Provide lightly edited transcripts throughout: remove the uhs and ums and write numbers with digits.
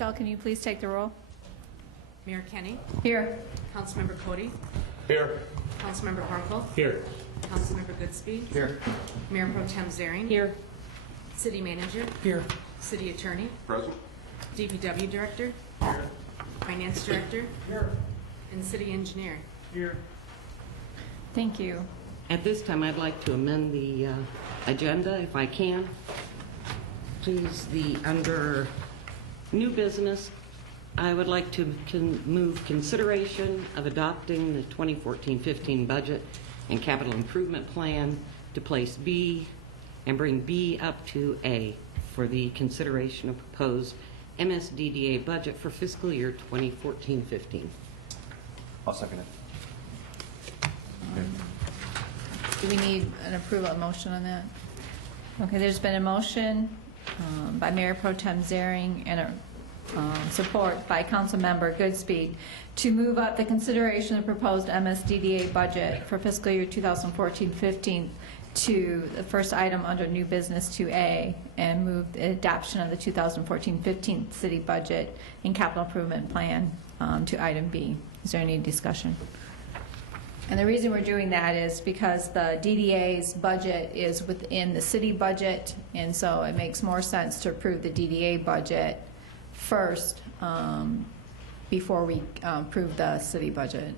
Michelle, can you please take the roll? Mayor Kenny. Here. Councilmember Cody. Here. Councilmember Harkle. Here. Councilmember Goodspeed. Here. Mayor Pro Tem Zaring. Here. City Manager. Here. City Attorney. Present. DPW Director. Here. Finance Director. Here. And City Engineer. Here. Thank you. At this time, I'd like to amend the agenda, if I can. Please, under new business, I would like to move consideration of adopting the 2014-15 budget and capital improvement plan to place B and bring B up to A for the consideration of proposed MSDDA budget for fiscal year 2014-15. I'll second it. Do we need an approval motion on that? Okay, there's been a motion by Mayor Pro Tem Zaring and a support by Councilmember Goodspeed to move up the consideration of proposed MSDDA budget for fiscal year 2014-15 to the first item under new business 2A and move the adoption of the 2014-15 city budget and capital improvement plan to item B. Is there any discussion? And the reason we're doing that is because the DDA's budget is within the city budget, and so it makes more sense to approve the DDA budget first before we approve the city budget.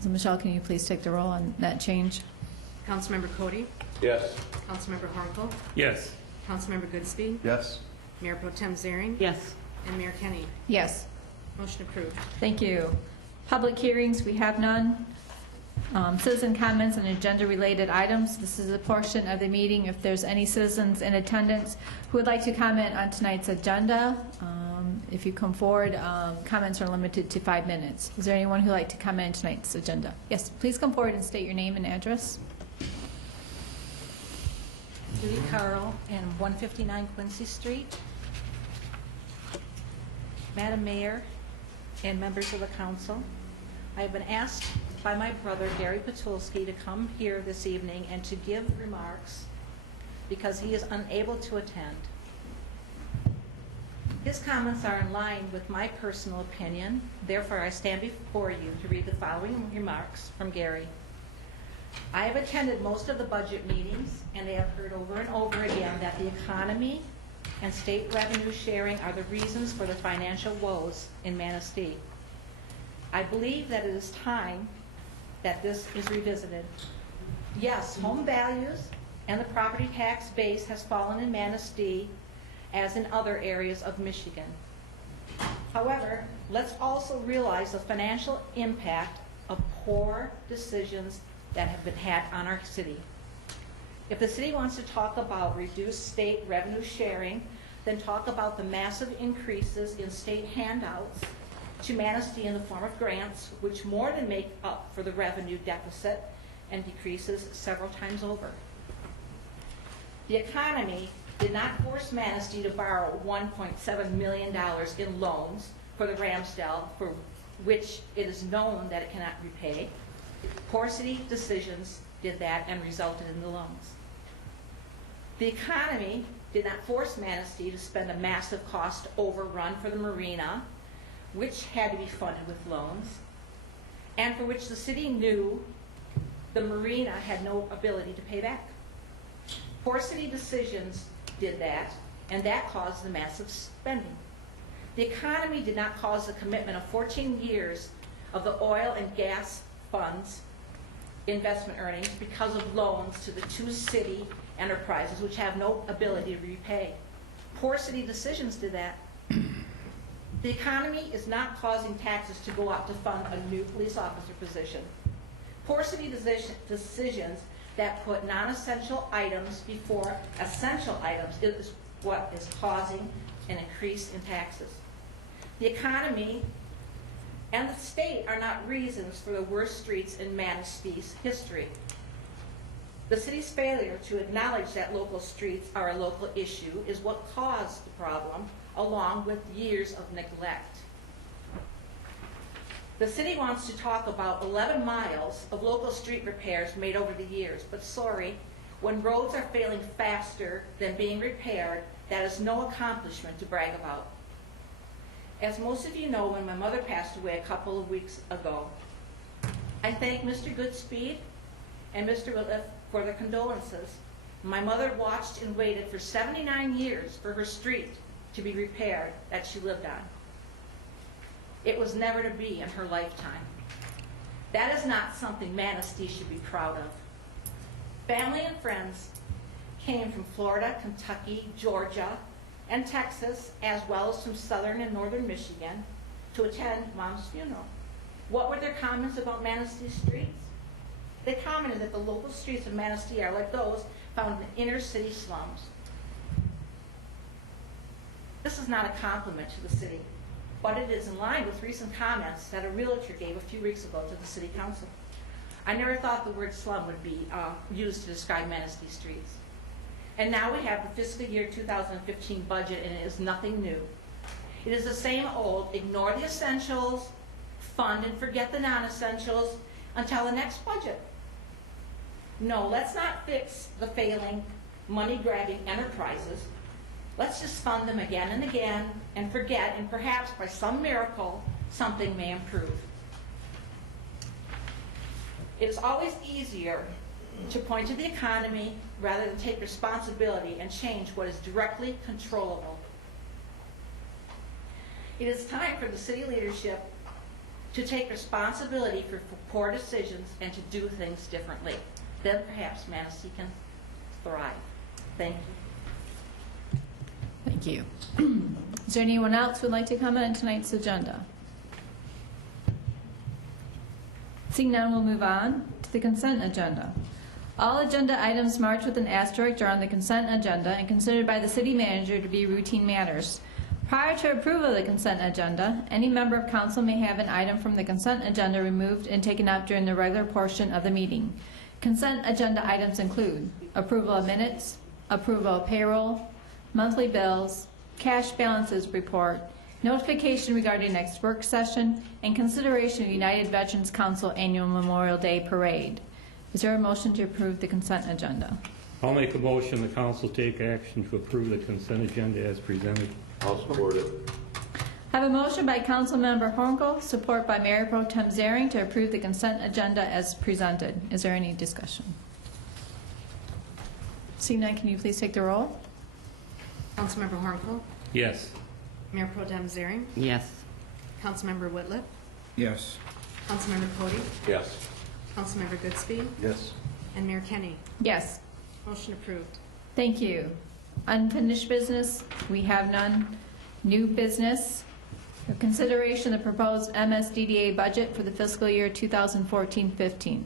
So Michelle, can you please take the roll on that change? Councilmember Cody. Yes. Councilmember Harkle. Yes. Councilmember Goodspeed. Yes. Mayor Pro Tem Zaring. Yes. And Mayor Kenny. Yes. Motion approved. Thank you. Public hearings, we have none. Citizen comments and agenda-related items. This is a portion of the meeting. If there's any citizens in attendance who would like to comment on tonight's agenda, if you come forward, comments are limited to 5 minutes. Is there anyone who would like to comment on tonight's agenda? Yes, please come forward and state your name and address. Judy Carl and 159 Quincy Street. Madam Mayor and members of the council, I have been asked by my brother Gary Patulski to come here this evening and to give remarks because he is unable to attend. His comments are in line with my personal opinion, therefore I stand before you to read the following remarks from Gary. I have attended most of the budget meetings and I have heard over and over again that the economy and state revenue sharing are the reasons for the financial woes in Manistee. I believe that it is time that this is revisited. Yes, home values and the property tax base has fallen in Manistee as in other areas of Michigan. However, let's also realize the financial impact of poor decisions that have been had on our city. If the city wants to talk about reduced state revenue sharing, then talk about the massive increases in state handouts to Manistee in the form of grants, which more than make up for the revenue deficit and decreases several times over. The economy did not force Manistee to borrow $1.7 million in loans for the Ramsdale, for which it is known that it cannot repay. Poor city decisions did that and resulted in the loans. The economy did not force Manistee to spend a massive cost overrun for the marina, which had to be funded with loans, and for which the city knew the marina had no ability to pay back. Poor city decisions did that, and that caused the massive spending. The economy did not cause the commitment of 14 years of the oil and gas funds investment earnings because of loans to the two city enterprises which have no ability to repay. Poor city decisions did that. The economy is not causing taxes to go up to fund a new police officer position. Poor city decisions that put non-essential items before essential items is what is causing an increase in taxes. The economy and the state are not reasons for the worst streets in Manistee's history. The city's failure to acknowledge that local streets are a local issue is what caused the problem, along with years of neglect. The city wants to talk about 11 miles of local street repairs made over the years, but sorry, when roads are failing faster than being repaired, That is no accomplishment to brag about. As most of you know, when my mother passed away a couple of weeks ago, I thank Mr. Goodspeed and Mr. Whitliff for their condolences. My mother watched and waited for 79 years for her street to be repaired that she lived on. It was never to be in her lifetime. That is not something Manistee should be proud of. Family and friends came from Florida, Kentucky, Georgia, and Texas, as well as from southern and northern Michigan, to attend Mom's funeral. What were their comments about Manistee streets? They commented that the local streets of Manistee are like those found in the inner city slums. This is not a compliment to the city, but it is in line with recent comments that a realtor gave a few weeks ago to the city council. I never thought the word slum would be used to describe Manistee streets. And now we have the fiscal year 2015 budget, and it is nothing new. It is the same old, ignore the essentials, fund and forget the non-essentials until the next budget. No, let's not fix the failing, money-grabbing enterprises. Let's just fund them again and again and forget, and perhaps by some miracle, something may improve. It is always easier to point to the economy rather than take responsibility and change what is directly controllable. It is time for the city leadership to take responsibility for poor decisions and to do things differently. Then perhaps Manistee can thrive. Thank you. Thank you. Is there anyone else who would like to comment on tonight's agenda? Seeing none, we'll move on to the consent agenda. All agenda items marked with an asterisk are on the consent agenda and considered by the city manager to be routine matters. Prior to approval of the consent agenda, any member of council may have an item from the consent agenda removed and taken up during the regular portion of the meeting. Consent agenda items include approval of minutes, approval of payroll, monthly bills, cash balances report, notification regarding next work session, and consideration of United Veterans Council Annual Memorial Day Parade. Is there a motion to approve the consent agenda? I'll make a motion the council take action to approve the consent agenda as presented. I'll support it. I have a motion by Councilmember Hornkel, support by Mayor Pro Tem Zaring to approve the consent agenda as presented. Is there any discussion? Seeing none, can you please take the roll? Councilmember Hornkel, Yes. Mayor Pro Tem Zaring, Yes. Councilmember Whitliff, Yes. Councilmember Cody, Yes. Councilmember Goodspeed, Yes. and Mayor Kenny. Yes. Motion approved. Thank you. Unfinished business, we have none. New business, consideration of the proposed MSDDA budget for the fiscal year 2014-15.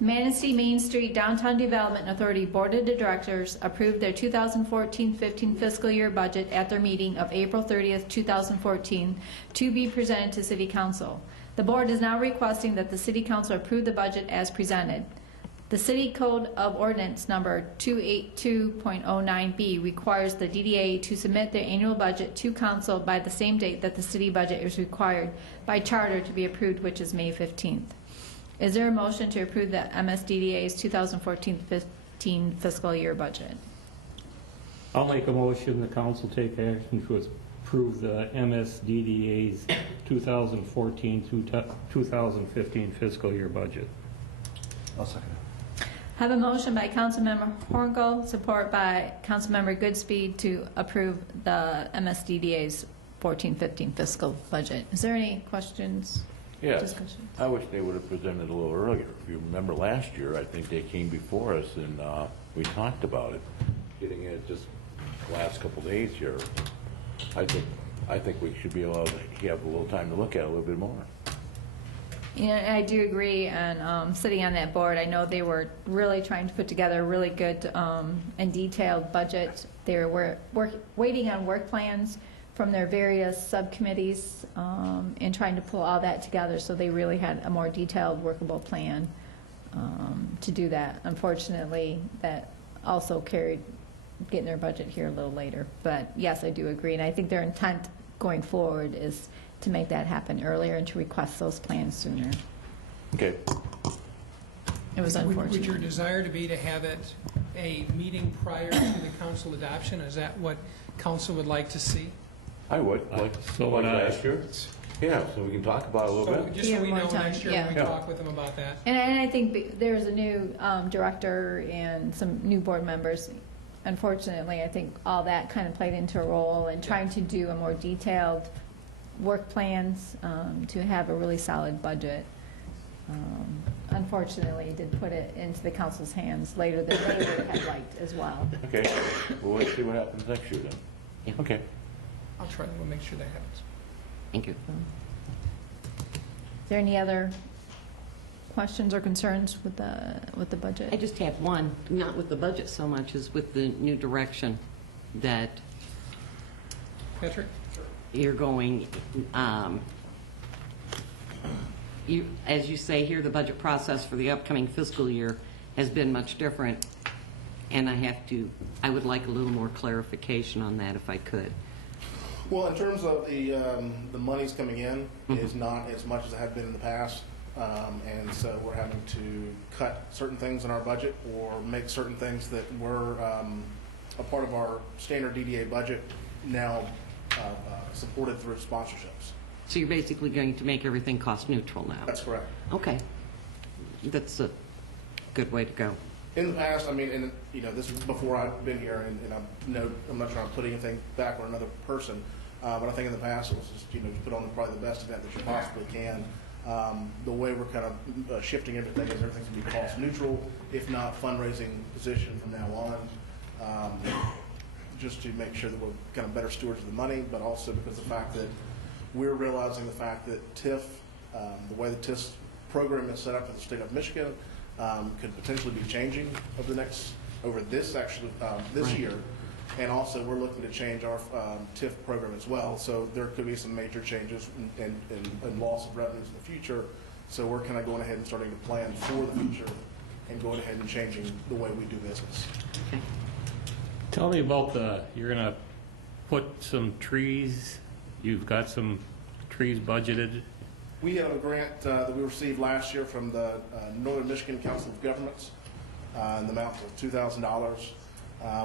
Manistee Main Street Downtown Development Authority Board of Directors approved their 2014-15 fiscal year budget at their meeting of April 30th, 2014, to be presented to City Council. The board is now requesting that the City Council approve the budget as presented. The City Code of Ordinance number 282.09B requires the DDA to submit their annual budget to Council by the same date that the city budget is required by charter to be approved, which is May 15th. Is there a motion to approve the MSDDA's 2014-15 fiscal year budget? I'll make a motion the council take action to approve the MSDDA's 2014-2015 fiscal year budget. I'll second it. I have a motion by Councilmember Hornkel, support by Councilmember Goodspeed to approve the MSDDA's 14-15 fiscal budget. Is there any questions? Yes, Discussion. I wish they would have presented a little earlier. If you remember last year, I think they came before us and we talked about it, getting it just the last couple of days here. I think we should be able to have a little time to look at it a little bit more. Yeah, I do agree, and sitting on that board, I know they were really trying to put together a really good and detailed budget. They were waiting on work plans from their various subcommittees and trying to pull all that together, so they really had a more detailed, workable plan to do that. Unfortunately, that also carried getting their budget here a little later. But yes, I do agree, and I think their intent going forward is to make that happen earlier and to request those plans sooner. Okay. It was unfortunate. Would your desire to be to have it a meeting prior to the council adoption? Is that what council would like to see? I would, like, So like would I. last year. Yeah, so we can talk about it a little So bit. just so Yeah, we one know time, next year when we yeah. talk with them about that. And I think there's a new director and some new board members. Unfortunately, I think all that kind of played into a role in trying to do a more detailed work plans to have a really solid budget. Unfortunately, it did put it into the council's hands later than they would have liked as well. Okay, well, let's see what happens next year then. Yeah. Okay. I'll try to make sure that happens. Thank you. Is there any other questions or concerns with the budget? I just have one, not with the budget so much as with the new direction that Patrick? you're going, as you say here, the budget process for the upcoming fiscal year has been much different, and I would like a little more clarification on that if I could. Well, in terms of the monies coming in, is not as much as it had been in the past. And so we're having to cut certain things in our budget or make certain things that were a part of our standard DDA budget now supported through sponsorships. So you're basically going to make everything cost neutral now? That's correct. Okay. That's a good way to go. In the past, I mean, and this is before I've been here, and I'm not trying to put anything back on another person, but I think in the past it was just you put on probably the best event that you possibly can. The way we're kind of shifting everything is everything's going to be cost neutral, if not fundraising position from now on, just to make sure that we're kind of better stewards of the money, but also because of the fact that we're realizing the fact that TIF, the way the TIF program is set up for the state of Michigan, could potentially be changing over this Right. year. And also, we're looking to change our TIF program as well. So there could be some major changes and loss of revenues in the future. So we're kind of going ahead and starting to plan for the future and going ahead and changing the way we do business. Okay. Tell me about you're going to put some trees, you've got some trees budgeted. We have a grant that we received last year from the Northern Michigan Council of Governments in the amount of $2,000.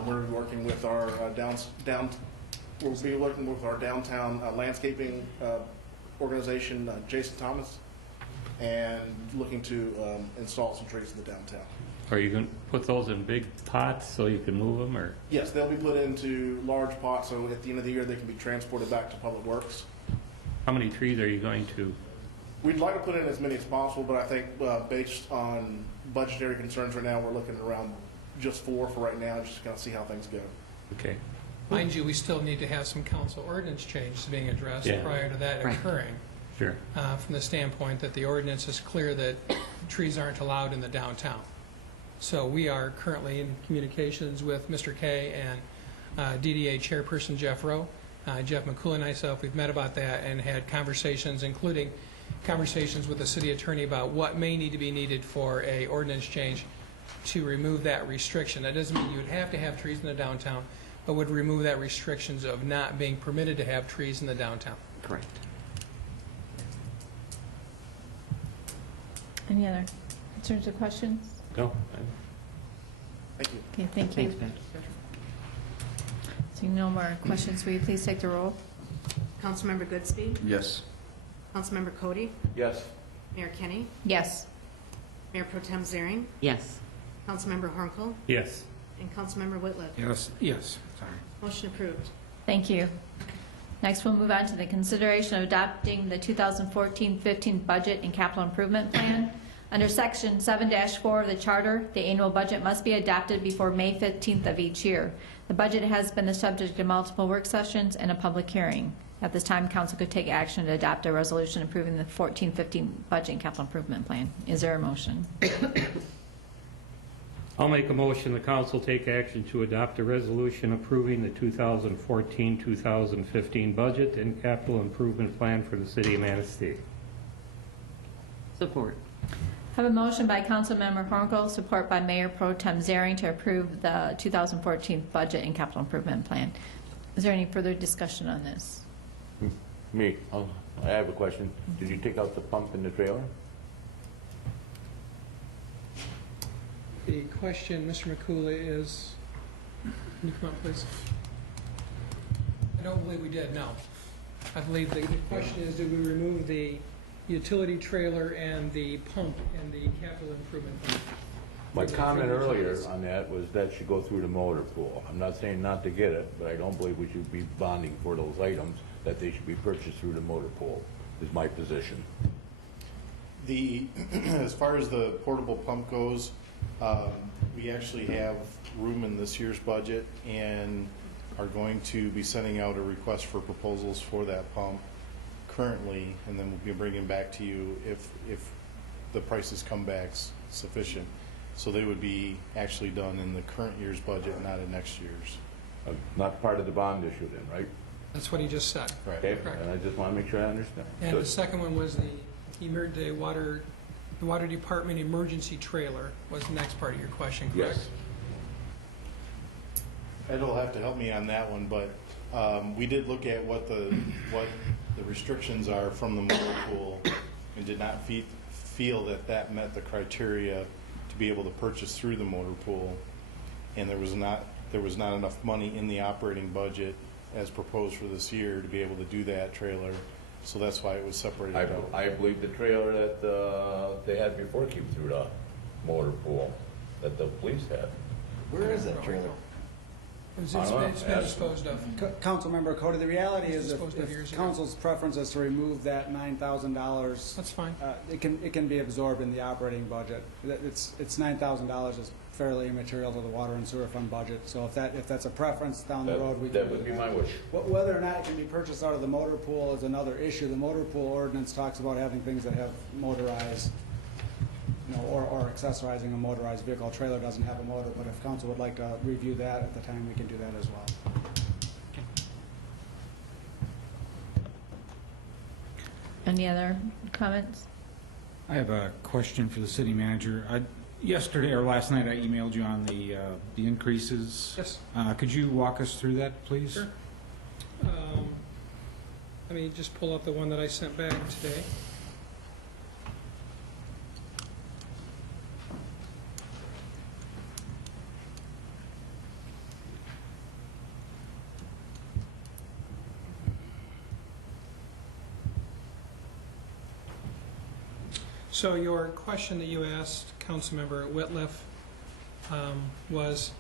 We're working with our we'll be working with our downtown landscaping organization, Jason Thomas, and looking to install some trees in the downtown. Are you going to put those in big pots so you can move them, or? Yes, they'll be put into large pots, so at the end of the year they can be transported back to Public Works. How many trees are you going to? We'd like to put in as many as possible, but I think based on budgetary concerns right now, we're looking at around just 4 for right now, just to kind of see how things go. Okay. Mind you, we still need to have some council ordinance changes being addressed Yeah. prior to that Right. occurring, Sure. from the standpoint that the ordinance is clear that trees aren't allowed in the downtown. So we are currently in communications with Mr. Kay and DDA Chairperson Jeff Rowe. Jeff McCool and myself, we've met about that and had conversations, including conversations with the city attorney about what may need to be needed for a ordinance change to remove that restriction. That doesn't mean you would have to have trees in the downtown, but would remove that restrictions of not being permitted to have trees in the downtown. Correct. Any other concerns or questions? No? Thank you. Okay, thank you. Thanks, Pat. Seeing no more questions, will you please take the roll? Councilmember Goodspeed? Yes. Councilmember Cody? Yes. Mayor Kenny? Yes. Mayor Pro Tem Zaring? Yes. Councilmember Hornkel? Yes. And Councilmember Whitliff? Yes, sorry. Motion approved. Thank you. Next, we'll move on to the consideration of adopting the 2014-15 budget and capital improvement plan. Under Section 7-4 of the Charter, the annual budget must be adopted before May 15th of each year. The budget has been the subject of multiple work sessions and a public hearing. At this time, council could take action to adopt a resolution approving the 14-15 budget and capital improvement plan. Is there a motion? I'll make a motion the council take action to adopt a resolution approving the 2014-2015 budget and capital improvement plan for the city of Manistee. Support. I have a motion by Councilmember Hornkel, support by Mayor Pro Tem Zaring to approve the 2014 budget and capital improvement plan. Is there any further discussion on this? Me, I have a question. Did you take out the pump in the trailer? The question, Mr. McCooley, is, can you come up, please? I don't believe we did, no. I believe the question is, did we remove the utility trailer and the pump in the capital improvement fund? My comment earlier on that was that should go through the motor pool. I'm not saying not to get it, but I don't believe we should be bonding for those items, that they should be purchased through the motor pool, is my position. As far as the portable pump goes, we actually have room in this year's budget and are going to be sending out a request for proposals for that pump currently, and then we'll be bringing back to you if the prices come back sufficient. So they would be actually done in the current year's budget, not in next year's. Not part of the bond issue then, right? That's what he just said. Okay, Correct. and I just want to make sure I understand. And the Good. second one was the water department emergency trailer was the next part of your question, correct? Yes. Ed will have to help me on that one, but we did look at what the restrictions are from the motor pool and did not feel that met the criteria to be able to purchase through the motor pool, and there was not enough money in the operating budget as proposed for this year to be able to do that trailer, so that's why it was separated out. I believe the trailer that they had before came through the motor pool that the police had. Where is that trailer? It's I don't know. been disposed of. Councilmember Cody, the reality is Disposed of years if ago. council's preference is to remove that $9,000, That's fine. it can be absorbed in the operating budget. It's $9,000 is fairly immaterial to the water and sewer fund budget. So if that's a preference down the road, we can. That would be my wish. Whether or not it can be purchased out of the motor pool is another issue. The motor pool ordinance talks about having things that have motorized, or accessorizing a motorized vehicle. A trailer doesn't have a motor, but if council would like to review that at the time, we can do that as well. Any other comments? I have a question for the city manager. Yesterday or last night, I emailed you on the increases. Yes. Could you walk us through that, please? Sure. Let me just pull up the one that I sent back today. So your question that you asked, Councilmember Whitliff, was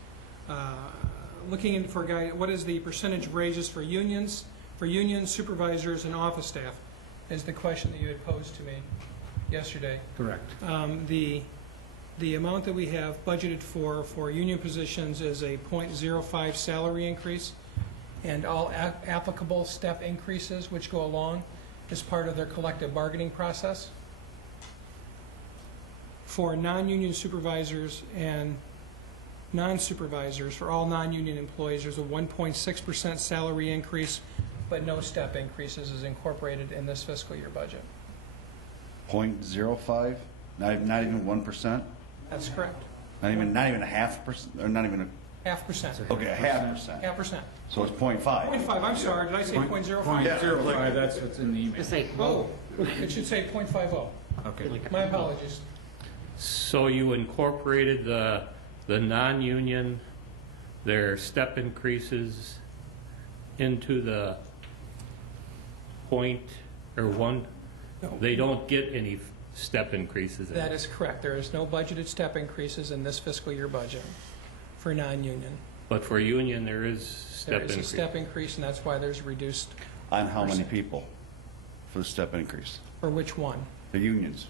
looking in for guide. What is the percentage raises for unions, supervisors, and office staff? Is the question that you had posed to me yesterday. Correct. The amount that we have budgeted for union positions is a 0.05 salary increase, and all applicable step increases which go along as part of their collective bargaining process. For non-union supervisors and non-supervisors, for all non-union employees, there's a 1.6% salary increase, but no step increases is incorporated in this fiscal year budget. 0.05? Not even 1%? That's correct. Not even a half percent, or not even a, 0.5%. okay, a half percent. 0.5%. So it's 0.5. 0.5, I'm sorry, did I say 0.05? 0.05, that's what's in the email. Just say, Oh, it should say 0.50. Okay. My apologies. So you incorporated the non-union, their step increases into the point or one? No. They don't get any step increases in That it. is correct. There is no budgeted step increases in this fiscal year budget for non-union. But for union, there is There step is a increase. step increase, and that's why there's reduced. On how many people for the step increase? For which one? The unions.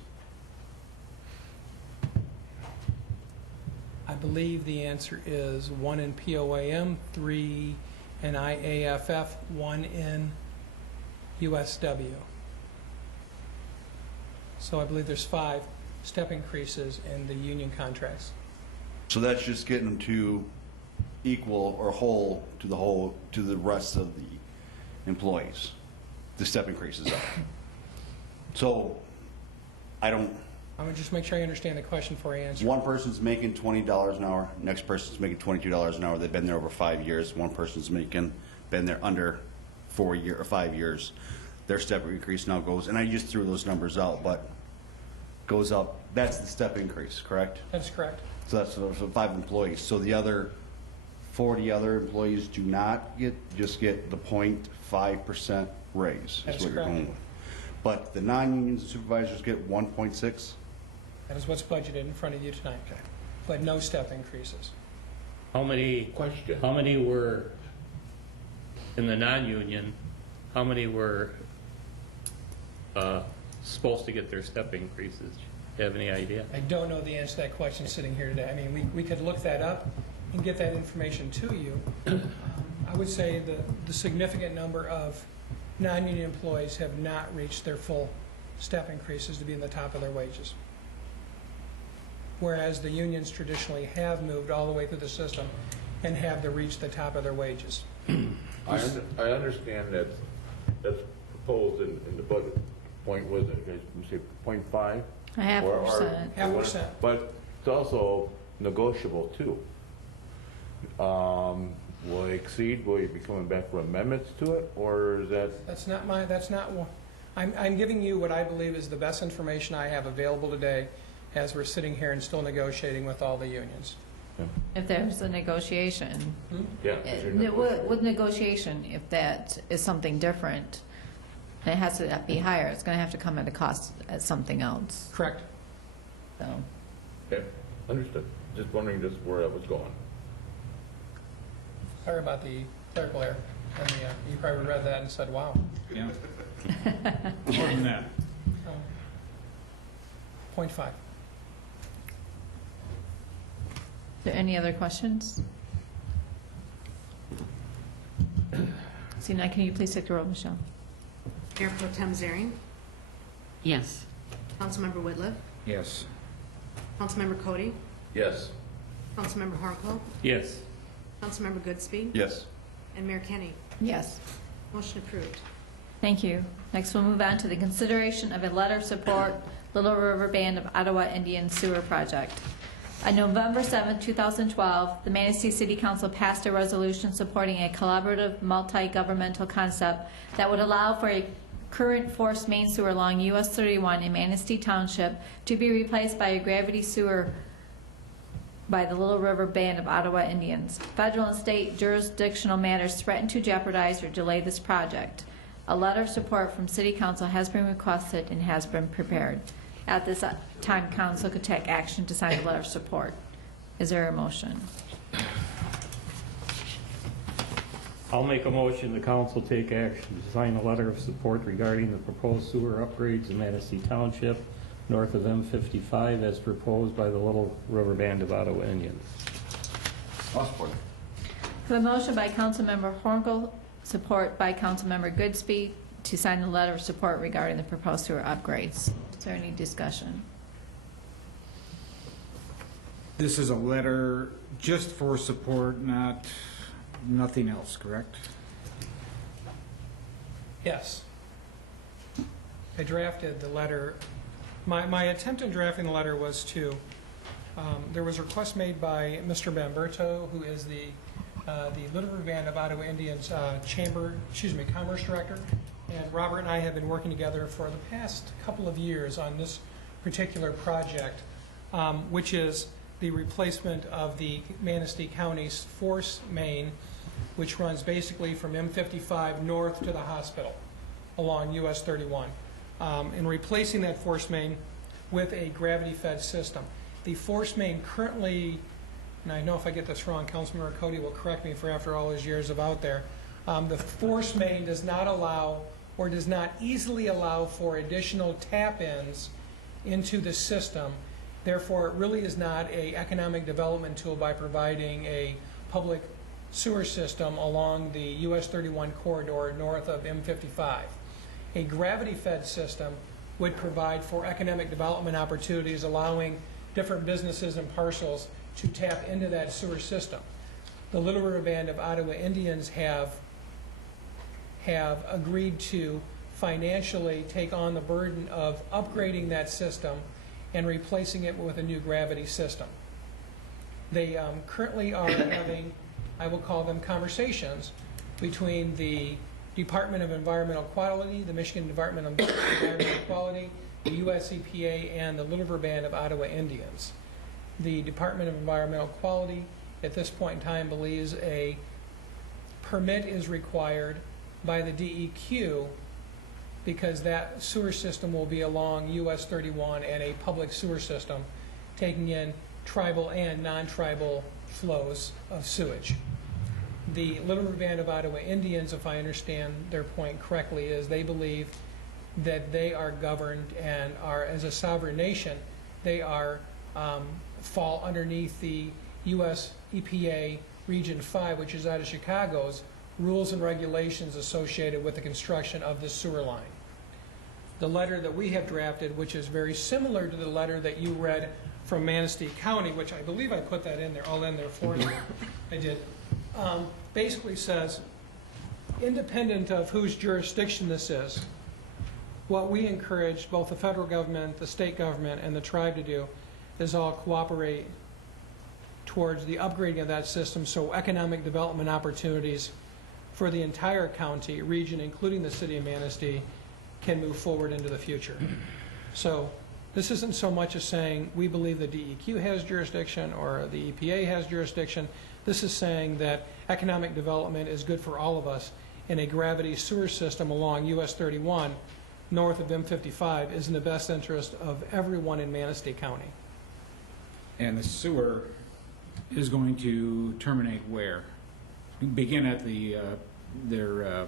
I believe the answer is 1 in POAM, 3 in IAFF, 1 in USW. So I believe there's 5 step increases in the union contracts. So that's just getting them to equal or whole to the rest of the employees. The step increases are. So I'm going to just make sure I understand the question before I answer. one person's making $20 an hour, next person's making $22 an hour. They've been there over 5 years. One person's been there under 5 years. Their step increase now goes, and I just threw those numbers out, but goes up, that's the step increase, correct? That's correct. So that's for 5 employees. So the other 40 other employees do not just get the 0.5% raise, That is is what you're correct. going with. But the non-union supervisors get 1.6? That is what's budgeted in front of you tonight. Okay. But no step increases. How many were in the non-union, how many were supposed to get their step increases? Do you have any idea? I don't know the answer to that question sitting here today. I mean, we could look that up and get that information to you. I would say the significant number of non-union employees have not reached their full step increases to be in the top of their wages. Whereas the unions traditionally have moved all the way through the system and have to reach the top of their wages. I understand that that's proposed in the budget. Point, was it, you say 0.5? 0.5%. 0.5%. But it's also negotiable too. Will it exceed, will you be coming back for amendments to it, or is that? That's not one. I'm giving you what I believe is the best information I have available today as we're sitting here and still negotiating with all the unions. If there's a negotiation, Yeah. with negotiation, if that is something different, and it has to be higher, it's going to have to come at a cost at something else. Correct. So, Okay, understood. Just wondering just where that was going. Sorry about the clerical error. And you probably read that and said, wow. Yeah. More than that. 0.5. Is there any other questions? Seeing none, can you please take the roll, Michelle? Mayor Pro Tem Zering, Yes. Councilmember Whitliff, Yes. Councilmember Cody, Yes. Councilmember Harmful, Yes. Councilmember Goodspeed, Yes. and Mayor Kenny. Yes. Motion approved. Thank you. Next, we'll move on to the consideration of a letter of support, Little River Band of Ottawa Indian Sewer Project. On November 7, 2012, the Manistee City Council passed a resolution supporting a collaborative, multi-governmental concept that would allow for a current forced main sewer along US 31 in Manistee Township to be replaced by a gravity sewer by the Little River Band of Ottawa Indians. Federal and state jurisdictional matters threaten to jeopardize or delay this project. A letter of support from City Council has been requested and has been prepared. At this time, Council could take action to sign the letter of support. Is there a motion? I'll make a motion the council take action to sign a letter of support regarding the proposed sewer upgrades in Manistee Township, north of M55, as proposed by the Little River Band of Ottawa Indians. I'll support it. We have a motion by Councilmember Hornkle, support by Councilmember Goodspeed, to sign the letter of support regarding the proposed sewer upgrades. Is there any discussion? This is a letter just for support, nothing else, correct? Yes. I drafted the letter. My attempt in drafting the letter was to, there was a request made by Mr. Bamberto, who is the Little River Band of Ottawa Indians Commerce Director. And Robert and I have been working together for the past couple of years on this particular project, which is the replacement of the Manistee County's force main, which runs basically from M55 north to the hospital along US 31, and replacing that force main with a gravity-fed system. The force main currently, and I know if I get this wrong, Councilmember Cody will correct me for after all his years of out there, the force main does not allow or does not easily allow for additional tap-ins into the system. Therefore, it really is not an economic development tool by providing a public sewer system along the US 31 corridor north of M55. A gravity-fed system would provide for economic development opportunities, allowing different businesses and parcels to tap into that sewer system. The Little River Band of Ottawa Indians have agreed to financially take on the burden of upgrading that system and replacing it with a new gravity system. They currently are having, I will call them conversations, between the Department of Environmental Quality, the Michigan Department of Environmental Quality, the US EPA and the Little River Band of Ottawa Indians. The Department of Environmental Quality at this point in time believes a permit is required by the DEQ because that sewer system will be along US 31 and a public sewer system taking in tribal and non-tribal flows of sewage. The Little River Band of Ottawa Indians, if I understand their point correctly, is they believe that they are governed and are, as a sovereign nation, they are fall underneath the U.S. EPA Region 5, which is out of Chicago's, rules and regulations associated with the construction of this sewer line. The letter that we have drafted, which is very similar to the letter that you read from Manistee County, which I believe I put that in there, all in there for you. I did. Basically says, independent of whose jurisdiction this is, what we encourage both the federal government, the state government, and the tribe to do is all cooperate towards the upgrading of that system so economic development opportunities for the entire county, region, including the city of Manistee, can move forward into the future. So this isn't so much as saying we believe the DEQ has jurisdiction or the EPA has jurisdiction. This is saying that economic development is good for all of us, and a gravity sewer system along US 31 north of M55 is in the best interest of everyone in Manistee County. And the sewer is going to terminate where? Begin at their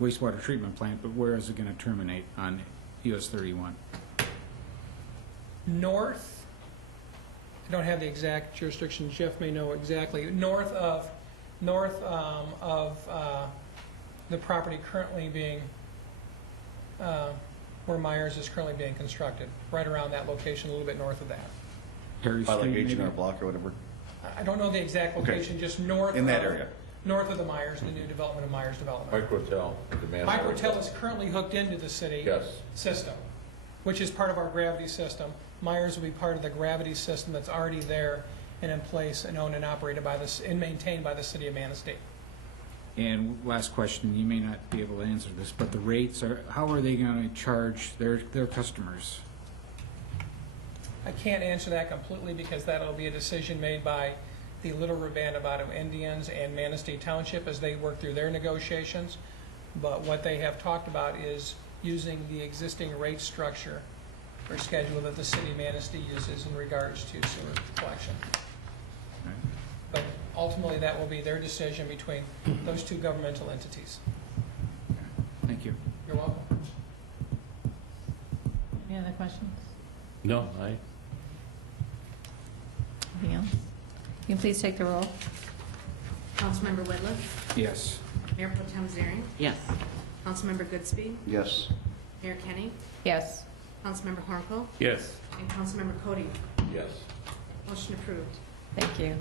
wastewater treatment plant, but where is it going to terminate on US 31? North, I don't have the exact jurisdiction, Jeff may know exactly, north of the property currently being, where Myers is currently being constructed, right around that location, a little bit north of that. Perry By like Street, H&R maybe? Block or whatever. I don't know the exact Okay. location, just north In that of- area. North of the Myers, the new development of Myers Development. Microtel. Microtel is currently hooked into the city Yes. system, which is part of our gravity system. Myers will be part of the gravity system that's already there and in place and owned and operated by this and maintained by the city of Manistee. And last question, you may not be able to answer this, but the rates are, how are they going to charge their customers? I can't answer that completely because that'll be a decision made by the Little River Band of Ottawa Indians and Manistee Township as they work through their negotiations. But what they have talked about is using the existing rate structure or schedule that the city of Manistee uses in regards to sewer collection. Right. But ultimately, that will be their decision between those two governmental entities. Thank you. You're welcome. Any other questions? No, Anything else? You can please take the roll. Councilmember Whitliff, Yes. Mayor Pro Tem Zering, Yes. Councilmember Goodspeed, Yes. Mayor Kenny, Yes. Councilmember Hornko, Yes. and Councilmember Cody. Yes. Motion approved. Thank you.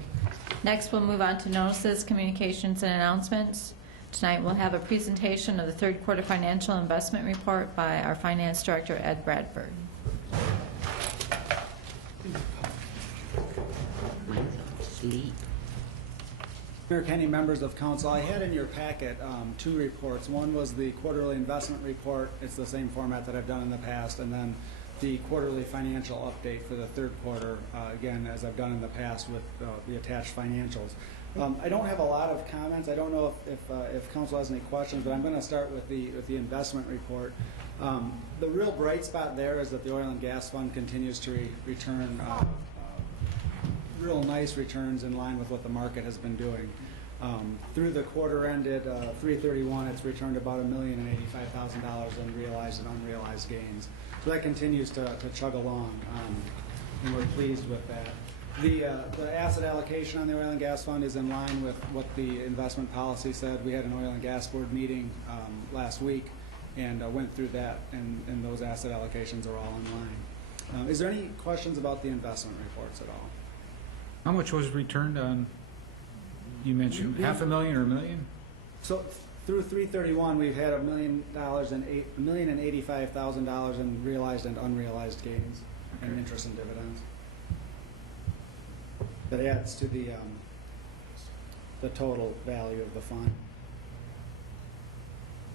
Next, we'll move on to notices, communications, and announcements. Tonight, we'll have a presentation of the third quarter financial investment report by our finance director, Ed Bradford. Mine's asleep. Mayor Kenny, members of council, I had in your packet two reports. One was the quarterly investment report. It's the same format that I've done in the past. And then the quarterly financial update for the third quarter, again, as I've done in the past with the attached financials. I don't have a lot of comments. I don't know if council has any questions, but I'm going to start with the investment report. The real bright spot there is that the oil and gas fund continues to return real nice returns in line with what the market has been doing. Through the quarter ended 3/31, it's returned about $1,085,000 in realized and unrealized gains. So that continues to chug along, and we're pleased with that. The asset allocation on the oil and gas fund is in line with what the investment policy said. We had an oil and gas board meeting last week and went through that, and those asset allocations are all in line. Is there any questions about the investment reports at all? How much was returned on, you mentioned $500,000 or $1 million? So through 3/31, we've had $1,085,000 in realized and unrealized gains and interest and dividends. That adds to the total value of the fund.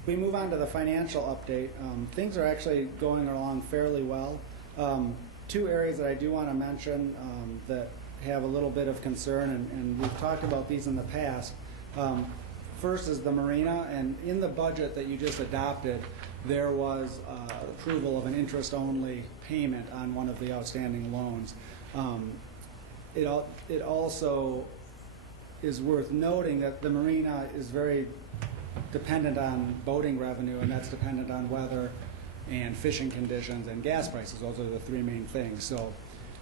If we move on to the financial update, things are actually going along fairly well. Two areas that I do want to mention that have a little bit of concern, and we've talked about these in the past. First is the marina, and in the budget that you just adopted, there was approval of an interest-only payment on one of the outstanding loans. It also is worth noting that the marina is very dependent on boating revenue, and that's dependent on weather and fishing conditions and gas prices. Those are the three main things. So,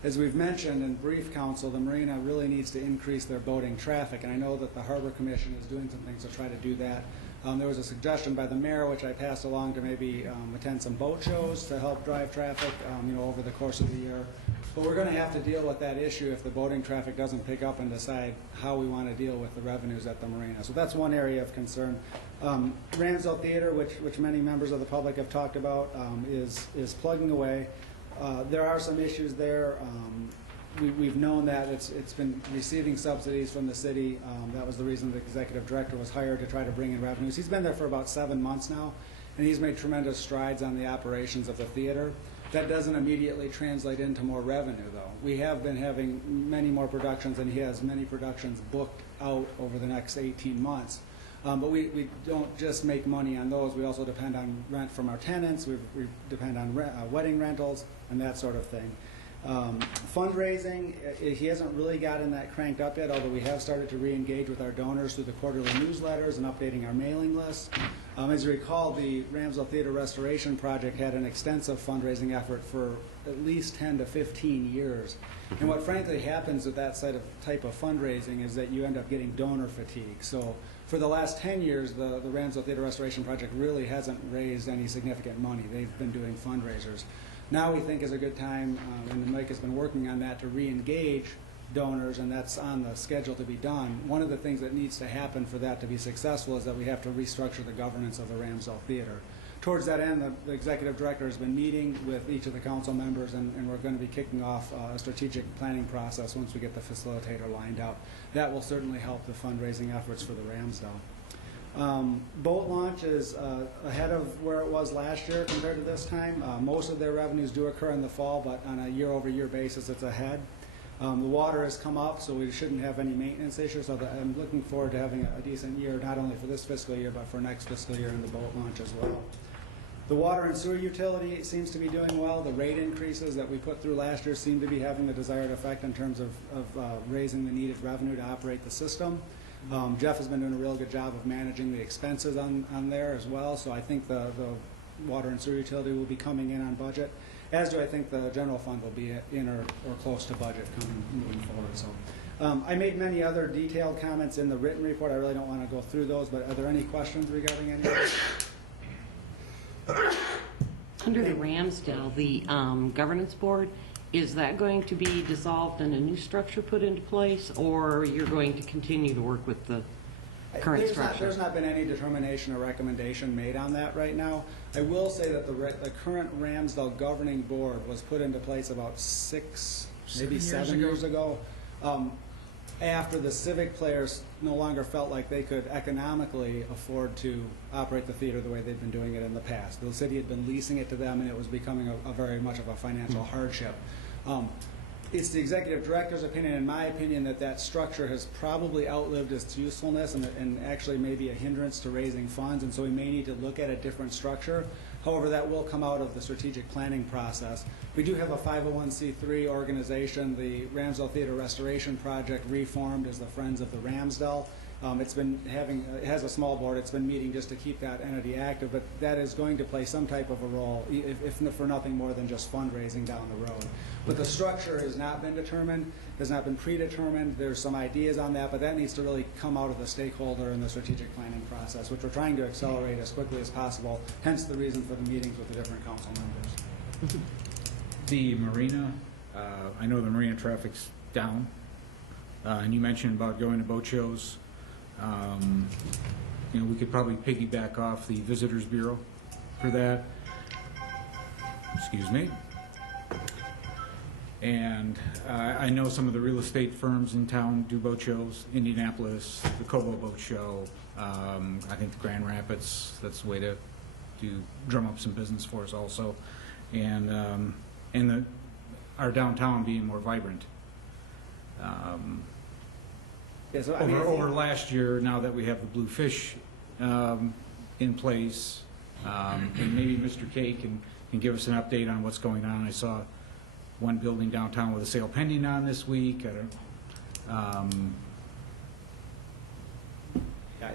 as we've mentioned in brief council, the marina really needs to increase their boating traffic, and I know that the Harbor Commission is doing some things to try to do that. There was a suggestion by the mayor, which I passed along, to maybe attend some boat shows to help drive traffic, over the course of the year. But we're going to have to deal with that issue if the boating traffic doesn't pick up and decide how we want to deal with the revenues at the marina. So that's one area of concern. Ramsdale Theater, which many members of the public have talked about, is plugging away. There are some issues there. We've known that it's been receiving subsidies from the city. That was the reason the executive director was hired, to try to bring in revenues. He's been there for about 7 months now, and he's made tremendous strides on the operations of the theater. That doesn't immediately translate into more revenue, though. We have been having many more productions, and he has many productions booked out over the next 18 months. But we don't just make money on those. We also depend on rent from our tenants. We depend on wedding rentals and that sort of thing. Fundraising, he hasn't really gotten that cranked up yet, although we have started to re-engage with our donors through the quarterly newsletters and updating our mailing list. As you recall, the Ramsdale Theater Restoration Project had an extensive fundraising effort for at least 10 to 15 years. And what frankly happens with that type of fundraising is that you end up getting donor fatigue. So for the last 10 years, the Ramsdale Theater Restoration Project really hasn't raised any significant money. They've been doing fundraisers. Now we think is a good time, and Mike has been working on that, to re-engage donors, and that's on the schedule to be done. One of the things that needs to happen for that to be successful is that we have to restructure the governance of the Ramsdale Theater. Towards that end, the executive director has been meeting with each of the council members, and we're going to be kicking off a strategic planning process once we get the facilitator lined up. That will certainly help the fundraising efforts for the Ramsdale. Boat launch is ahead of where it was last year compared to this time. Most of their revenues do occur in the fall, but on a year-over-year basis, it's ahead. The water has come up, so we shouldn't have any maintenance issues. So I'm looking forward to having a decent year, not only for this fiscal year, but for next fiscal year in the boat launch as well. The water and sewer utility seems to be doing well. The rate increases that we put through last year seem to be having the desired effect in terms of raising the needed revenue to operate the system. Jeff has been doing a real good job of managing the expenses on there as well, so I think the water and sewer utility will be coming in on budget, as do I think the general fund will be in or close to budget moving forward. So I made many other detailed comments in the written report. I really don't want to go through those, but are there any questions regarding any of this? Under the Ramsdale, the governance board, is that going to be dissolved and a new structure put into place, or you're going to continue to work with the current structure? There's not been any determination or recommendation made on that right now. I will say that the current Ramsdale governing board was put into place about 6, maybe 7 years ago. After the civic players no longer felt like they could economically afford to operate the theater the way they'd been doing it in the past. The city had been leasing it to them, and it was becoming a very much of a financial hardship. It's the executive director's opinion, in my opinion, that structure has probably outlived its usefulness and actually may be a hindrance to raising funds, and so we may need to look at a different structure. However, that will come out of the strategic planning process. We do have a 501c3 organization. The Ramsdale Theater Restoration Project, reformed as the Friends of the Ramsdale. It has a small board. It's been meeting just to keep that entity active, but that is going to play some type of a role, if for nothing more than just fundraising down the road. But the structure has not been determined, has not been predetermined. There's some ideas on that, but that needs to really come out of the stakeholder and the strategic planning process, which we're trying to accelerate as quickly as possible, hence the reason for the meetings with the different council members. The marina, I know the marina traffic's down, and you mentioned about going to boat shows. We could probably piggyback off the Visitors Bureau for that. Excuse me. And I know some of the real estate firms in town do boat shows. Indianapolis, the Cobo Boat Show. I think the Grand Rapids, that's a way to drum up some business for us also. And our downtown being more vibrant. Yeah, so, I mean, Over last year, now that we have the Bluefish in place, and maybe Mr. K can give us an update on what's going on. I saw one building downtown with a sale pending on this week.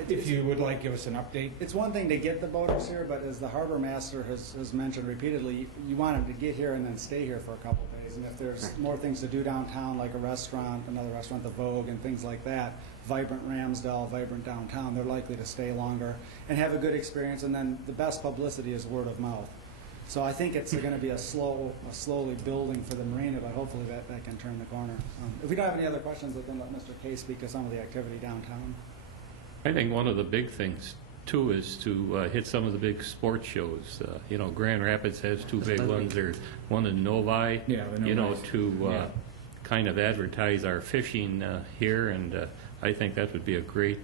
If you would like, give us an update. It's one thing to get the boaters here, but as the harbor master has mentioned repeatedly, you want them to get here and then stay here for a couple of days. And if there's more things to do downtown, like a restaurant, another restaurant, the Vogue, and things like that, vibrant Ramsdale, vibrant downtown, they're likely to stay longer and have a good experience. And then the best publicity is word of mouth. So I think it's going to be a slowly building for the marina, but hopefully that can turn the corner. If we don't have any other questions, then let Mr. K speak of some of the activity downtown. I think one of the big things, too, is to hit some of the big sports shows. Grand Rapids has two big ones. There's one in Novi, to kind of advertise our fishing here, and I think that would be a great...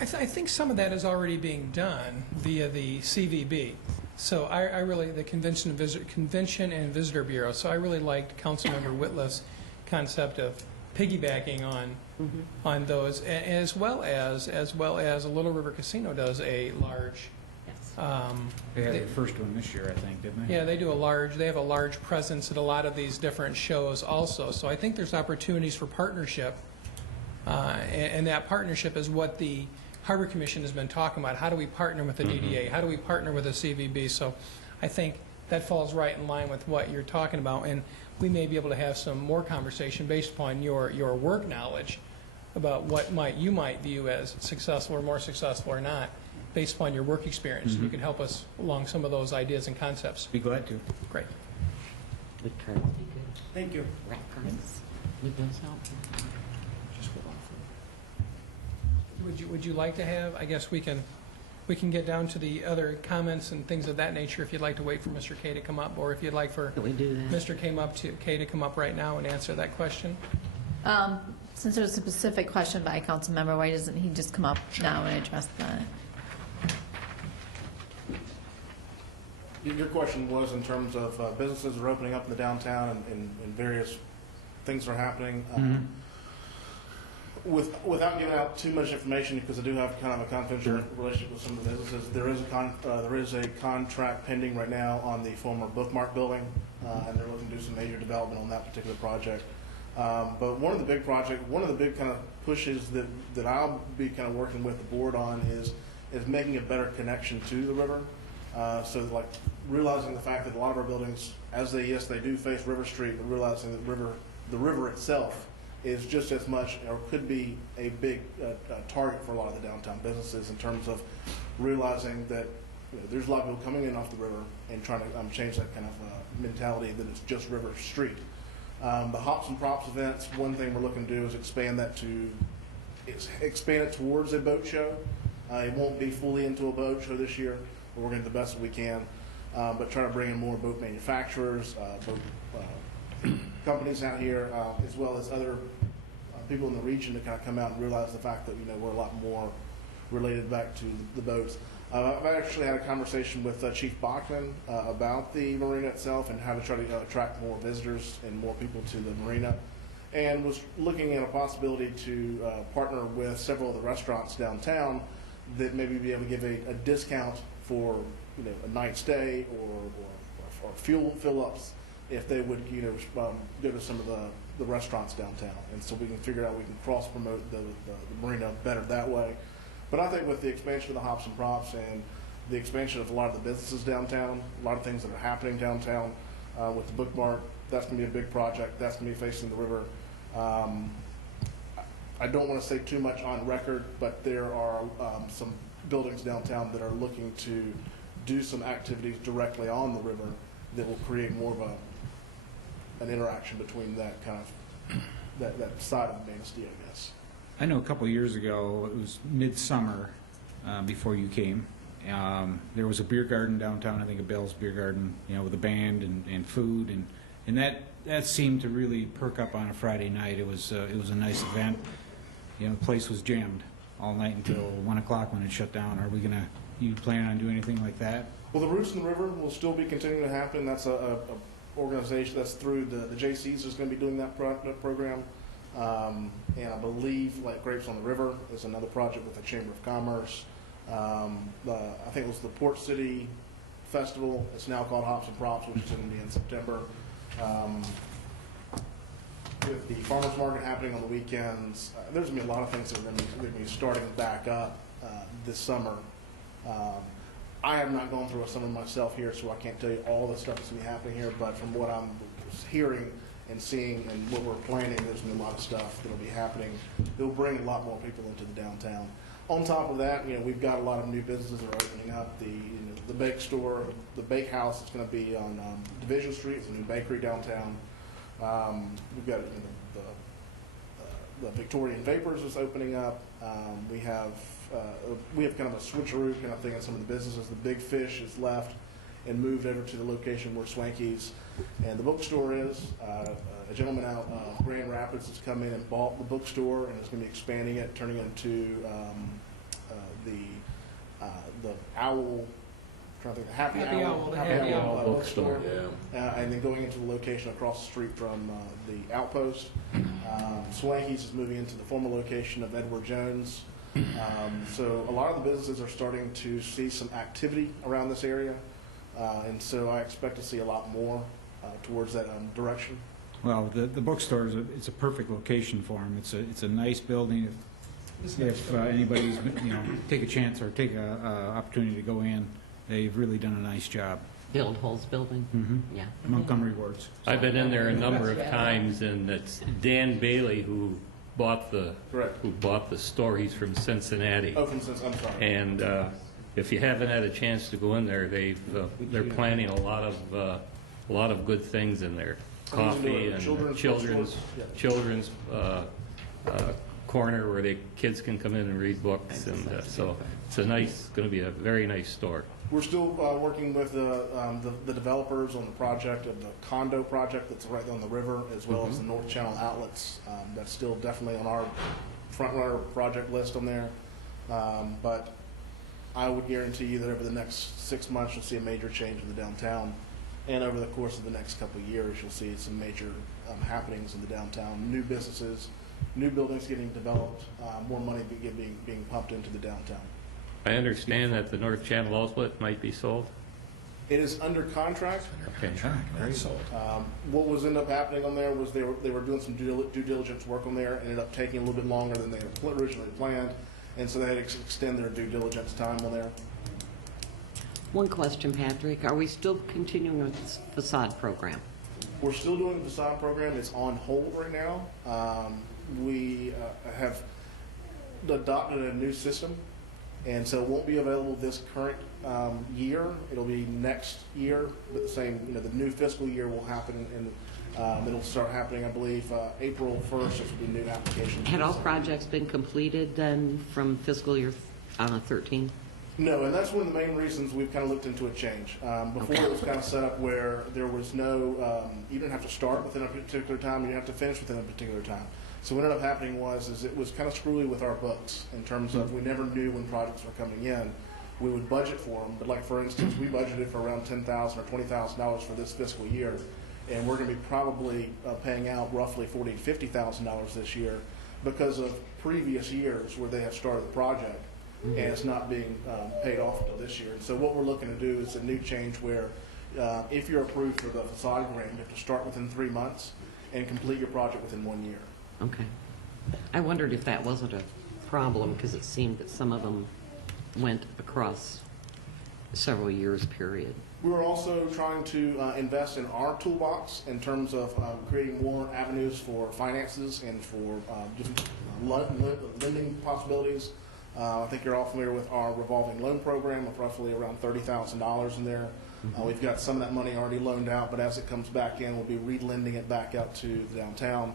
I think some of that is already being done via the CVB. So I really, the Convention and Visitor Bureau, so I really liked Councilmember Whitliff's concept of piggybacking on those, as well as a Little River Casino does a large. They had their first one this year, I think, didn't they? Yeah, they have a large presence at a lot of these different shows also. So I think there's opportunities for partnership, and that partnership is what the Harbor Commission has been talking about. How do we partner with the DDA? How do we partner with the CVB? So I think that falls right in line with what you're talking about, and we may be able to have some more conversation based upon your work knowledge about what you might view as successful or more successful or not, based upon your work experience. You can help us along some of those ideas and concepts. Be glad to. Great. Would cards be good? Thank you. Rat cards? Would those help? Would you like to have, I guess we can get down to the other comments and things of that nature if you'd like to wait for Mr. K to come up, or if you'd like for Can we do that? Mr. K to come up right now and answer that question. Since there's a specific question by a council member, why doesn't he just come up now and address that? Your question was in terms of businesses are opening up in the downtown and various things are happening. Without giving out too much information, because I do have kind of a confidential relationship with some of the businesses, there is a contract pending right now on the former Bookmark building, and they're looking to do some major development on that particular project. But one of the big kind of pushes that I'll be kind of working with the board on is making a better connection to the river. So like realizing the fact that a lot of our buildings, they do face River Street, but realizing that the river itself is just as much, or could be a big target for a lot of the downtown businesses, in terms of realizing that there's a lot of people coming in off the river and trying to change that kind of mentality that it's just River Street. The Hops and Props events, one thing we're looking to do is expand it towards a boat show. It won't be fully into a boat show this year, but we're going to do the best that we can. But try to bring in more boat manufacturers, boat companies out here, as well as other people in the region to kind of come out and realize the fact that we're a lot more related back to the boats. I've actually had a conversation with Chief Bachman about the marina itself and how to try to attract more visitors and more people to the marina, and was looking at a possibility to partner with several of the restaurants downtown that maybe be able to give a discount for a night stay or fuel fill-ups if they would go to some of the restaurants downtown, and so we can figure out we can cross promote the marina better that way. But I think with the expansion of the Hops and Props and the expansion of a lot of the businesses downtown, a lot of things that are happening downtown with the Bookmark, that's going to be a big project. That's going to be facing the river. I don't want to say too much on record, but there are some buildings downtown that are looking to do some activities directly on the river that will create more of an interaction between that kind of that side of Manistee, I guess. I know a couple of years ago, it was midsummer before you came. There was a beer garden downtown, I think a Bell's Beer Garden, with a band and food, And that seemed to really perk up on a Friday night. It was a nice event. You know, the place was jammed all night until 1 o'clock when it shut down. Are we gonna, you plan on doing anything like that? Well, the Roots in the River will still be continuing to happen. That's a organization that's through the JCs is going to be doing that program. And I believe like Grapes on the River is another project with the Chamber of Commerce. I think it was the Port City Festival. It's now called Hops and Props, which is going to be in September. With the farmers market happening on the weekends, there's going to be a lot of things that are going to be starting back up this summer. I have not gone through a summer myself here, so I can't tell you all the stuff that's going to be happening here, but from what I'm hearing and seeing and what we're planning, there's going to be a lot of stuff that will be happening. They'll bring a lot more people into the downtown. On top of that, we've got a lot of new businesses that are opening up. The bake store, the bake house is going to be on Division Street. It's a new bakery downtown. We've got the Victorian Vapors is opening up. We have kind of a switcheroo kind of thing in some of the businesses. The Big Fish is left and moved over to the location where Swanky's and the bookstore is. A gentleman out Grand Rapids has come in and bought the bookstore and is going to be expanding it, turning it into the Owl. I'm trying to think, Happy Owl bookstore, and then going into the location across the street from the Outpost. Swanky's is moving into the former location of Edward Jones. So a lot of the businesses are starting to see some activity around this area, and so I expect to see a lot more towards that direction. Well, the bookstore it's a perfect location for them. It's a nice building. If anybody's take a chance or take a opportunity to go in, they've really done a nice job. The old Holes building? Mm-hmm. Yeah. Montgomery Wards. I've been in there a number of times, and it's Dan Bailey who bought the store. He's from Cincinnati. Oh, from Cincinnati. I'm sorry. And if you haven't had a chance to go in there, they're planning a lot of good things in there. Coffee and children's corner where the kids can come in and read books, and so it's going to be a very nice store. We're still working with the developers on the project of the condo project that's right on the river, as well as the North Channel outlets. That's still definitely on our front runner project list on there. But I would guarantee you that over the next 6 months, you'll see a major change in the downtown. And over the course of the next couple of years, you'll see some major happenings in the downtown. New businesses, new buildings getting developed, more money being pumped into the downtown. I understand that the North Channel outlet might be sold. It is under contract. Okay. What was ended up happening on there was they were doing some due diligence work on there. Ended up taking a little bit longer than they had originally planned, and so they had to extend their due diligence time on there. One question, Patrick. Are we still continuing with this facade program? We're still doing the facade program. It's on hold right now. We have adopted a new system, and so it won't be available this current year. It'll be next year, but the same, the new fiscal year will happen, and it'll start happening, I believe, April 1st, which will be new applications. Had all projects been completed then from fiscal year 13? No, and that's one of the main reasons we've kind of looked into a change. Before it was kind of set up where there was no, you didn't have to start within a particular time, you didn't have to finish within a particular time. So what ended up happening was it was kind of screwy with our books in terms of we never knew when projects were coming in. We would budget for them, but like for instance, we budgeted for around $10,000 or $20,000 for this fiscal year, and we're going to be probably paying out roughly $40,000 to $50,000 this year because of previous years where they have started the project. And it's not being paid off until this year. And so what we're looking to do is a new change where if you're approved for the facade grant, you have to start within 3 months and complete your project within 1 year. Okay. I wondered if that wasn't a problem because it seemed that some of them went across several years period. We're also trying to invest in our toolbox in terms of creating more avenues for finances and for different lending possibilities. I think you're all familiar with our revolving loan program of roughly around $30,000 in there. We've got some of that money already loaned out, but as it comes back in, we'll be re-lending it back out to the downtown.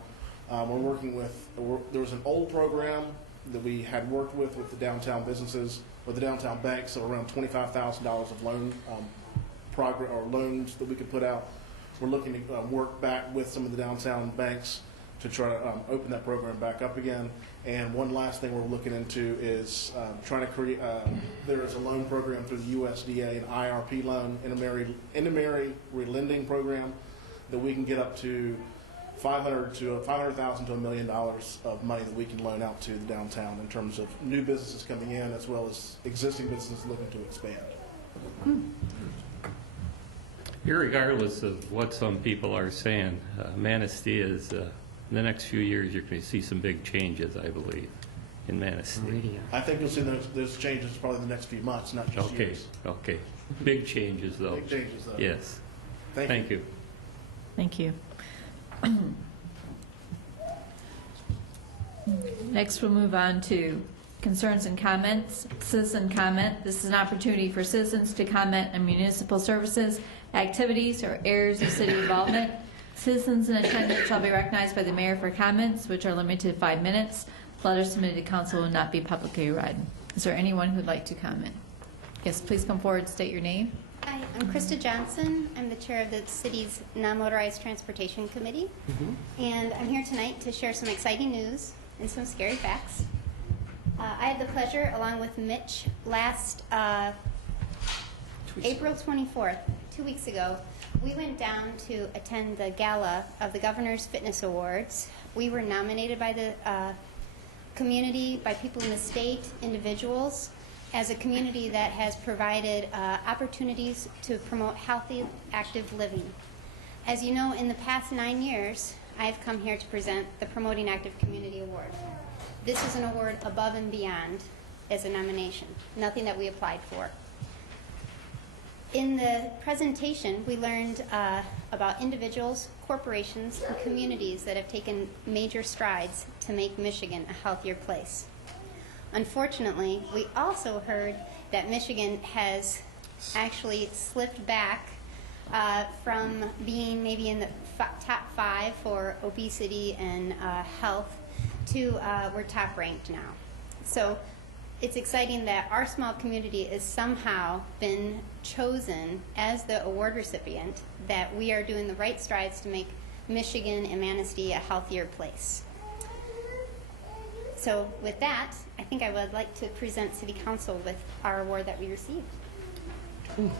We're working with, there was an old program that we had worked with the downtown businesses, or the downtown banks, of around $25,000 of loan progress or loans that we could put out. we're looking to work back with some of the downtown banks to try to open that program back up again. And one last thing we're looking into is trying to create, there is a loan program through the USDA, an IRP loan, intermarried relending program, that we can get up to $500,000 to $1 million of money that we can loan out to the downtown in terms of new businesses coming in as well as existing businesses looking to expand. Irregardless of what some people are saying, Manistee is, in the next few years, you're going to see some big changes, I believe, in Manistee. Radio. I think you'll see those changes probably in the next few months, not just Okay, years. okay. Big changes, though. Big changes, though. Yes. Thank you. Thank you. Next, we'll move on to concerns and comments. Citizen comment. This is an opportunity for citizens to comment on municipal services, activities, or areas of city involvement. Citizens in attendance shall be recognized by the mayor for comments, which are limited to 5 minutes. Letters submitted to council will not be publicly read. Is there anyone who'd like to comment? Yes, please come forward, state your name. Hi, I'm Krista Johnson. I'm the chair of the city's non-motorized transportation committee. And I'm here tonight to share some exciting news and some scary facts. I had the pleasure, along with Mitch, last April 24th, 2 weeks ago, we went down to attend the gala of the Governor's Fitness Awards. We were nominated by the community, by people in the state, individuals, as a community that has provided opportunities to promote healthy, active living. As you know, in the past 9 years, I've come here to present the Promoting Active Community Award. This is an award above and beyond as a nomination, nothing that we applied for. In the presentation, we learned about individuals, corporations, and communities that have taken major strides to make Michigan a healthier place. Unfortunately, we also heard that Michigan has actually slipped back from being maybe in the top 5 for obesity and health to we're top ranked now. So it's exciting that our small community has somehow been chosen as the award recipient, that we are doing the right strides to make Michigan and Manistee a healthier place. So with that, I think I would like to present City Council with our award that we received. And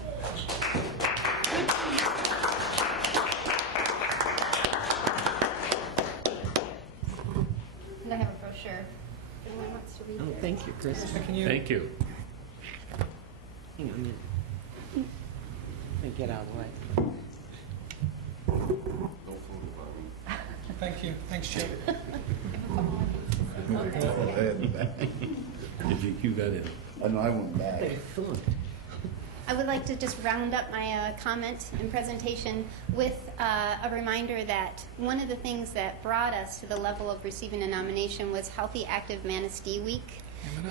I have a brochure. If anyone wants to read Oh, it. thank you, Chris. Thank you. Thank you. Hang on a minute. Let me get out of the way. Thank you. Thanks, Chip. You got it. I know I went back. Food. I would like to just round up my comment and presentation with a reminder that one of the things that brought us to the level of receiving a nomination was Healthy Active Manistee Week.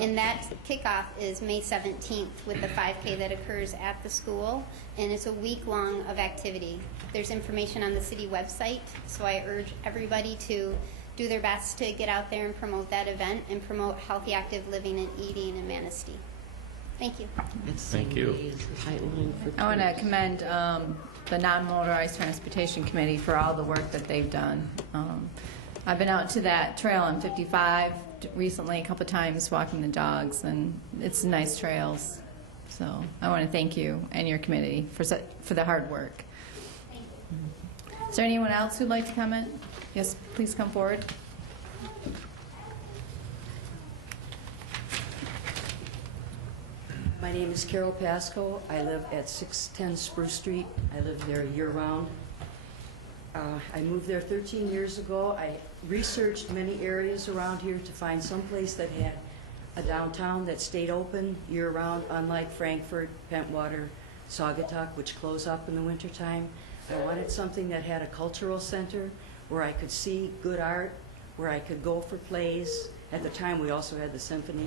And that kickoff is May 17th with the 5K that occurs at the school, and it's a week long of activity. There's information on the city website, so I urge everybody to do their best to get out there and promote that event and promote healthy, active living and eating in Manistee. Thank you. Thank you. I want to commend the non-motorized transportation committee for all the work that they've done. I've been out to that trail on 55 recently a couple of times walking the dogs, and it's nice trails. So I want to thank you and your committee for the hard work. Is there anyone else who'd like to comment? Yes, please come forward. My name is Carol Pasco. I live at 610 Spruce Street. I live there year-round. I moved there 13 years ago. I researched many areas around here to find some place that had a downtown that stayed open year-round, unlike Frankfort, Pentwater, Saugatuck, which close up in the wintertime. I wanted something that had a cultural center where I could see good art, where I could go for plays. At the time, we also had the symphony.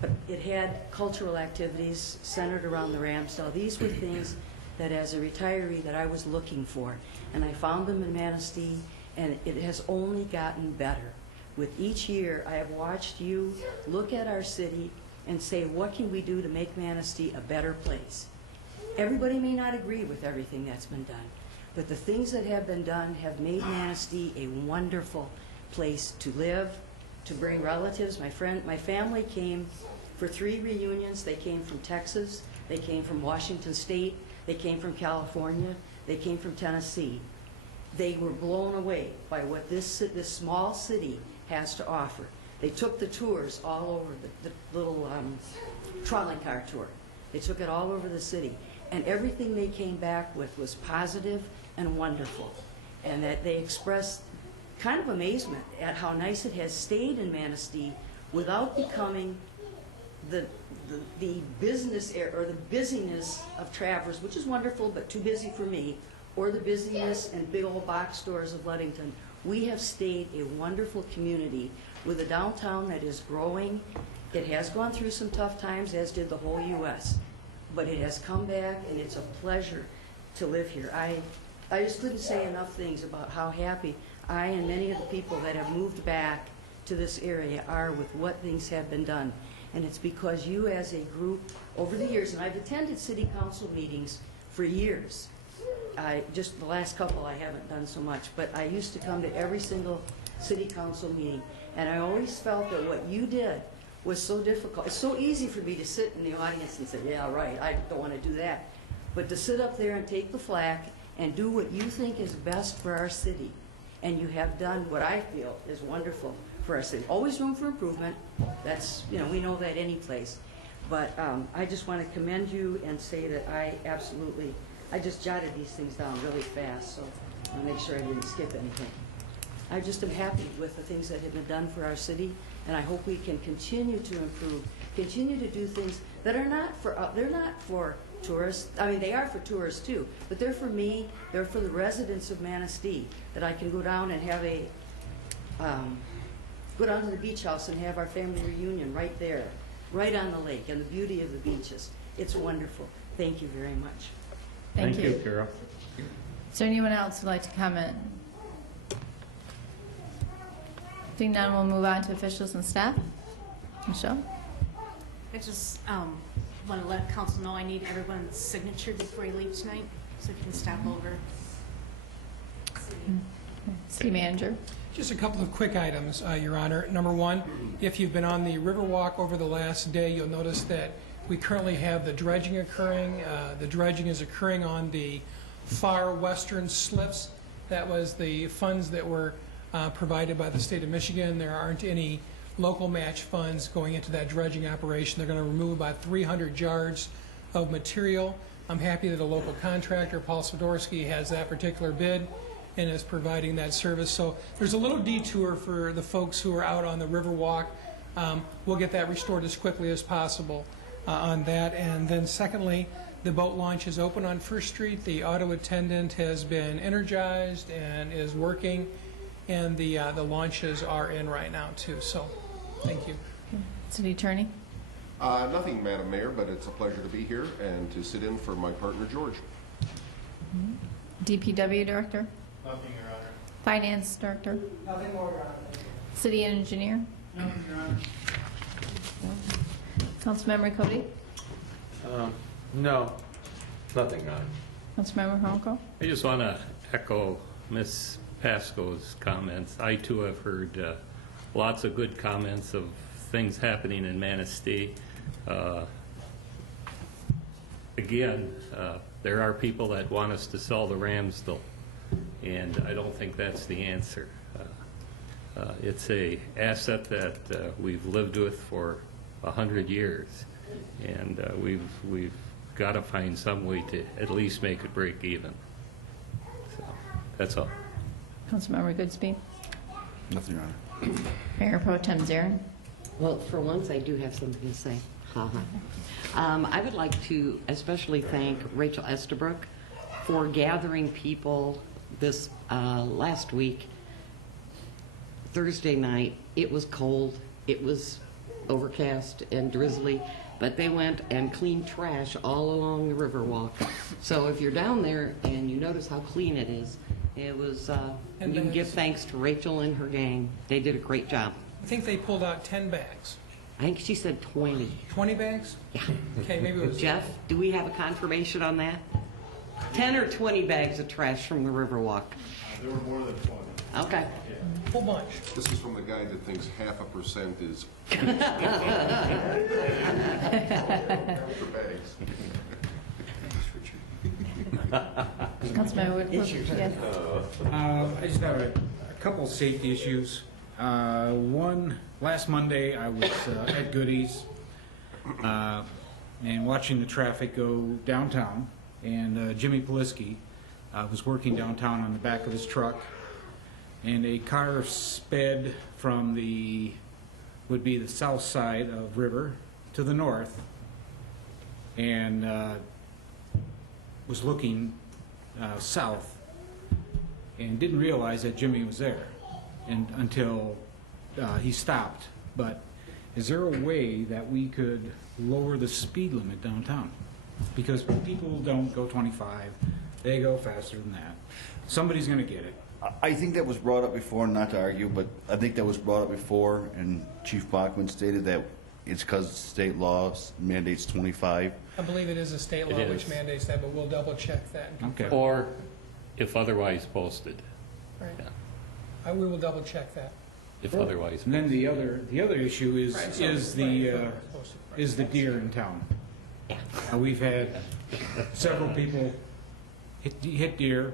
But it had cultural activities centered around the Ramsdale. These were things that as a retiree that I was looking for. And I found them in Manistee, and it has only gotten better. With each year, I have watched you look at our city and say, what can we do to make Manistee a better place? Everybody may not agree with everything that's been done, but the things that have been done have made Manistee a wonderful place to live, to bring relatives. My family came for 3 reunions. They came from Texas, they came from Washington State, they came from California, they came from Tennessee. They were blown away by what this small city has to offer. They took the tours all over, the little trolley car tour. They took it all over the city. And everything they came back with was positive and wonderful. And that they expressed kind of amazement at how nice it has stayed in Manistee without becoming the business or the busyness of Traverse, which is wonderful, but too busy for me, or the busyness and big old box stores of Ludington. We have stayed a wonderful community with a downtown that is growing. It has gone through some tough times, as did the whole U.S., but it has come back, and it's a pleasure to live here. I just couldn't say enough things about how happy I and many of the people that have moved back to this area are with what things have been done. And it's because you as a group, over the years, and I've attended city council meetings for years. Just the last couple I haven't done so much, but I used to come to every single city council meeting, and I always felt that what you did was so difficult. It's so easy for me to sit in the audience and say, yeah, right, I don't want to do that. But to sit up there and take the flack and do what you think is best for our city, and you have done what I feel is wonderful for our city. Always room for improvement. That's, we know that any place. But I just want to commend you and say that I just jotted these things down really fast, so I'll make sure I didn't skip anything. I just am happy with the things that have been done for our city, and I hope we can continue to improve, continue to do things that are not for tourists. I mean, they are for tourists too, but they're for me, they're for the residents of Manistee, that I can go down and have go down to the beach house and have our family reunion right there, right on the lake, and the beauty of the beaches. It's wonderful. Thank you very much. Thank you. Carol. Is there anyone else who'd like to comment? Seeing none, we'll move on to officials and staff. Michelle? I just want to let council know I need everyone's signature before you leave tonight, so if you can stop over. City manager. Just a couple of quick items, Your Honor. Number one, if you've been on the Riverwalk over the last day, you'll notice that we currently have the dredging occurring. The dredging is occurring on the far western slips. That was the funds that were provided by the state of Michigan. There aren't any local match funds going into that dredging operation. They're going to remove about 300 yards of material. I'm happy that a local contractor, Paul Swiderski, has that particular bid and is providing that service. So there's a little detour for the folks who are out on the Riverwalk. We'll get that restored as quickly as possible on that. And then secondly, the boat launch is open on First Street. The auto attendant has been energized and is working, and the launches are in right now too. So thank you. City attorney. Nothing, Madam Mayor, but it's a pleasure to be here and to sit in for my partner, George. DPW director. Nothing, Your Honor. Finance director. Nothing more, Your Honor. City engineer. Nothing, Your Honor. Councilmember Cody. No, nothing, Your Honor. Councilmember Honko. I just want to echo Ms. Pasco's comments. I too have heard lots of good comments of things happening in Manistee. Again, there are people that want us to sell the Ramsdale, and I don't think that's the answer. It's a asset that we've lived with for 100 years, and we've got to find some way to at least make it break even. So that's all. Councilmember Goodspeed. Nothing, Your Honor. Mayor Pro Tem Zarin. Well, for once, I do have something to say. I would like to especially thank Rachel Estabrook for gathering people this last week. Thursday night, it was cold, it was overcast and drizzly, but they went and cleaned trash all along the Riverwalk. So if you're down there and you notice how clean it is, it was, you can give thanks to Rachel and her gang. They did a great job. I think they pulled out 10 bags. I think she said 20. 20 bags? Yeah. Okay, maybe it was... Jeff, do we have a confirmation on that? 10 or 20 bags of trash from the Riverwalk? There were more than 20. Okay. Whole bunch. This is from the guy that thinks 0.5% is for bags. Councilmember Wood, yes. I just have a couple safety issues. One, last Monday, I was at Goody's and watching the traffic go downtown, and Jimmy Poliski was working downtown on the back of his truck, and a car sped from would be the south side of River to the north, and was looking south, and didn't realize that Jimmy was there until he stopped. But is there a way that we could lower the speed limit downtown? Because people don't go 25, they go faster than that. Somebody's going to get it. I think that was brought up before, not to argue, but I think that was brought up before, and Chief Bachman stated that it's because state law mandates 25. I believe it is a state law It which is. mandates that, but we'll double check that. and confirm. Or if otherwise posted, Right. yeah. We will double check that. if otherwise. And then the other issue is Right, so- is the deer in town. We've had several people hit deer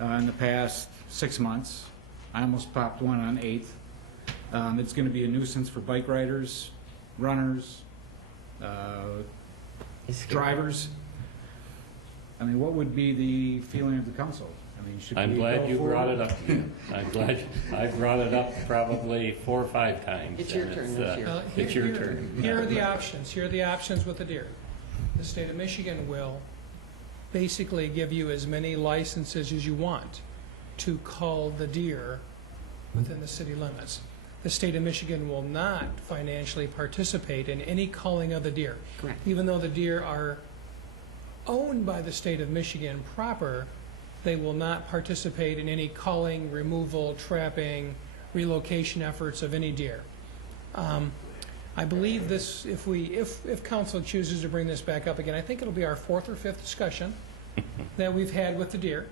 in the past 6 months. I almost popped one on 8th. It's going to be a nuisance for bike riders, runners, drivers. I mean, what would be the feeling of the council? I mean, should I'm we glad go you brought forward? it up. I'm glad I brought it up probably 4 or 5 times. It's your and turn this year. It's your turn. Here are the options. Here are the options with the deer. The state of Michigan will basically give you as many licenses as you want to cull the deer within the city limits. The state of Michigan will not financially participate in any culling of the deer. Correct. Even though the deer are owned by the state of Michigan proper, they will not participate in any culling, removal, trapping, relocation efforts of any deer. I believe this, if council chooses to bring this back up again, I think it'll be our 4th or 5th discussion that we've had with the deer.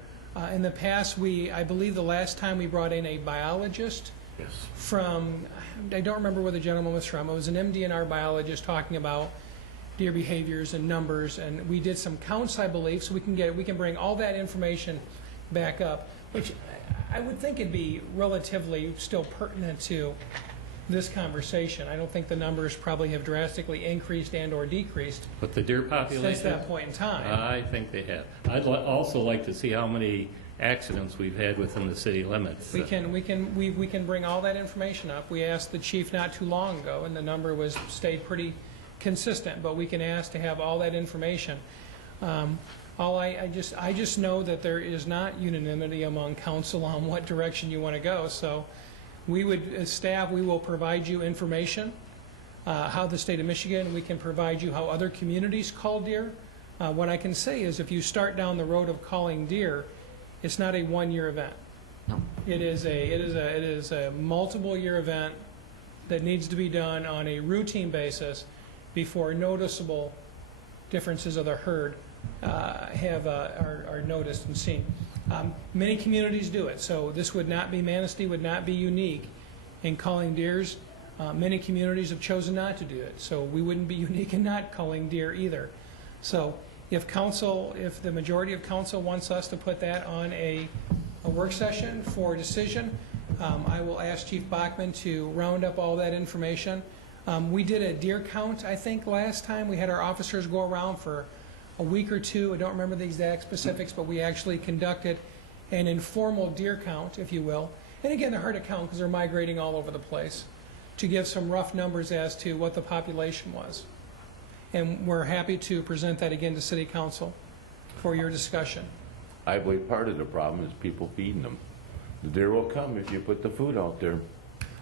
In the past, I believe the last time we brought in a biologist from, I don't remember where the gentleman was from. It was an MDNR biologist talking about deer behaviors and numbers, and we did some counts, I believe, so we can bring all that information back up, which I would think it'd be relatively still pertinent to this conversation. I don't think the numbers probably have drastically increased and or decreased But the deer population? since that point in time. I think they have. I'd also like to see how many accidents we've had within the city limits. We can bring all that information up. We asked the chief not too long ago, and the number stayed pretty consistent, but we can ask to have all that information. I just know that there is not unanimity among council on what direction you want to go, so as staff, we will provide you information, how the state of Michigan, we can provide you how other communities call deer. What I can say is if you start down the road of calling deer, it's not a one-year event. No. It is a multiple-year event that needs to be done on a routine basis before noticeable differences of the herd are noticed and seen. Many communities do it, so this would not be, Manistee would not be unique in culling deers. Many communities have chosen not to do it, so we wouldn't be unique in not culling deer either. So if the majority of council wants us to put that on a work session for decision, I will ask Chief Bachman to round up all that information. We did a deer count, I think, last time. We had our officers go around for a week or two. I don't remember the exact specifics, but we actually conducted an informal deer count, if you will. And again, they're hard to count because they're migrating all over the place, to give some rough numbers as to what the population was. And we're happy to present that again to City Council for your discussion. I believe part of the problem is people feeding them. The deer will come if you put the food out there.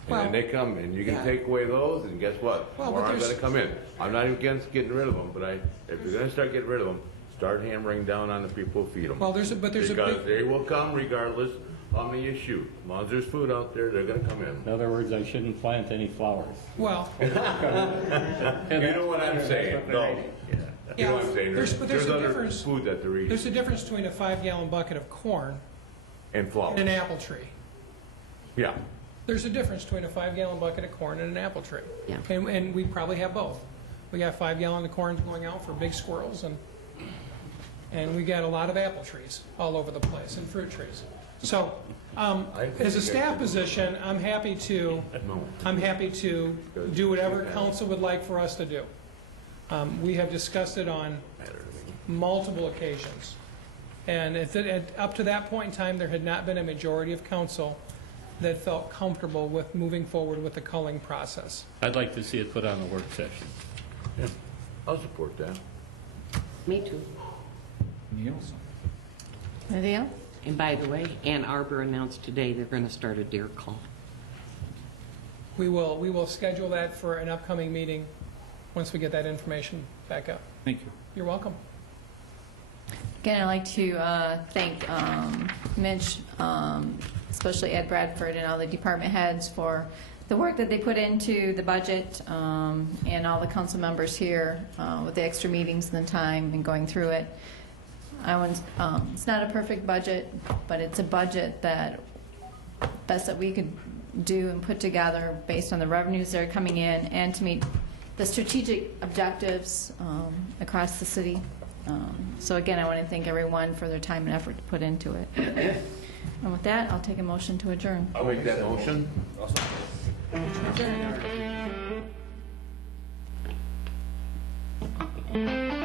And then they come, and you can take away those, and guess what? Well, More but aren't going to come in. I'm not even against getting rid of them, but if you're going to start getting rid of them, start hammering down on the people who feed them. Well, there's a because big... they will come regardless how many you shoot. As long as there's food out there, they're going to come in. In other words, I shouldn't plant any flowers. Well, You know what I'm saying? No. You know what I'm saying? But there's a other difference. food that they're There's a eating difference between a 5-gallon bucket of corn and flowers. and an apple tree. Yeah. There's a difference between a 5-gallon bucket of corn and an apple tree. Yeah. And we probably have both. We got 5-gallon of corn going out for big squirrels, and we got a lot of apple trees all over the place, and fruit trees. So, as a staff position, I'm happy to do whatever council would like for us to do. We have discussed it on multiple occasions. And up to that point in time, there had not been a majority of council that felt comfortable with moving forward with the culling process. I'd like to see it put on the work session. Yeah, I'll support that. Me too. Nielsen. Anything else? And by the way, Ann Arbor announced today they're going to start a deer call. We will schedule that for an upcoming meeting once we get that information back up. Thank you. You're welcome. Again, I'd like to thank Mitch, especially Ed Bradford and all the department heads for the work that they put into the budget, and all the council members here with the extra meetings and the time and going through it. It's not a perfect budget, but it's a budget that best that we could do and put together based on the revenues that are coming in and to meet the strategic objectives across the city. So again, I want to thank everyone for their time and effort to put into it. And with that, I'll take a motion to adjourn. I'll make that motion. Adjourn.